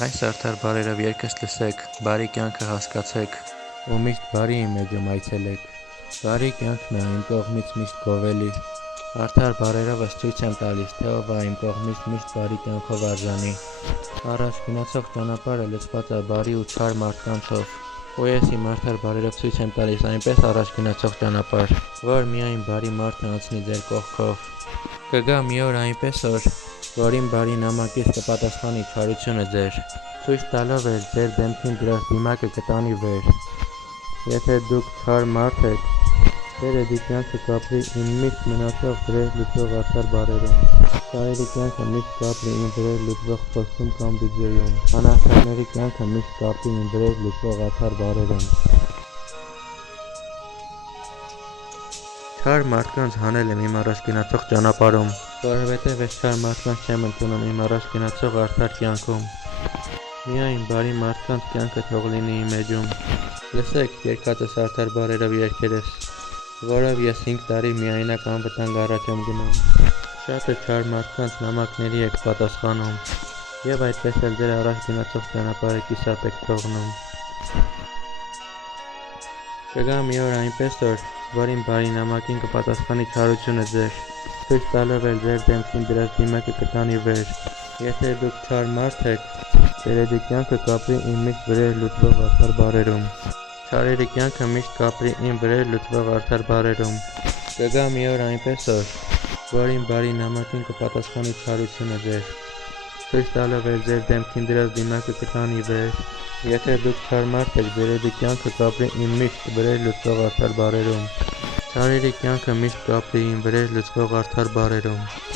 Այս արդար բարերով երգս լսեք, բարի կյանքը հասկացեք ու միշտ բարի իմ էջում այցելեք։ Բարի կյանքն է իմ կողմից միշտ գովելի, արդար բարերովս ցույց եմ տալիս, թե ով է իմ կողմից միշտ բարի կյանքով արժանի։ Առաջ գնացող ճանապարհը լցված է բարի ու չար մարդկանցով, ու ես իմ արդար բարերով ցույց եմ տալիս այնպես առաջ գնացող ճանապարհ, որ միայն բարի մարդը անցնի ձեր կողքով։ Կգա մի օր այնպես օր, որ իմ բարի նամակից կպատասխանի չարությունը ձեր, ցույց տալով էր ձեր դեմքին դրած դիմակը կտանի վեր։ Եթե դուք չար մարդ եք, Տերը կյանքը կապրի իմ միշտ մնացող վրեր լուծող արդար բարերում, չարերի կյանքը միշտ կապրի իմ վրեր լուծվող փոստում կամ բյուջեում, անարդարների կյանքը միշտ կապրի իմ վրեր լուծվող արդար բարերում։ Չար մարդկանց հանել եմ իմ առաջ գնացող ճանապարհում, որովհետև ես չար մարդկանց չեմ ընդունում իմ առաջ գնացող արդար կյանքում։ Միայն բարի մարդկանց կյանքը թող լինի իմ էջում։ Լսեք երգածս արդար բարերով երգերս, որով ես 5 տարի միայնակ անվտանգ առաջ եմ գնում։ Շատը չար մարդկանց նամակների եք պատասխանում, եւ այդպես էլ ձեր առաջ գնացող ճանապարհը կիսատ եք թողնում։ Կգա մի օր այնպես օր, որ իմ բարի նամակին կպատասխանի չարությունը ձեր, ցույց տալով էլ ձեր դեմքին դրած դիմակը կտանի վեր։ Եթե դուք չար մարդ եք, Տերը կյանքը կապրի իմ միշտ վրեր լուծվող արդար բարերում, չարերի կյանքը միշտ կապրի իմ վրեր լուծվող արդար բարերում։ Կգա մի օր այնպես օր, որ իմ բարի նամակին կպատասխանի չարությունը ձեր, ցույց տալով էլ ձեր դեմքին դրած դիմակը կտանի վեր։ Եթե դուք չար մարդ եք, Տերը կյանքը կապրի իմ միշտ վրեր լուծվող արդար բարերում, չարերի կյանքը միշտ կապրի իմ վրեր լուծվող արդար բարերում։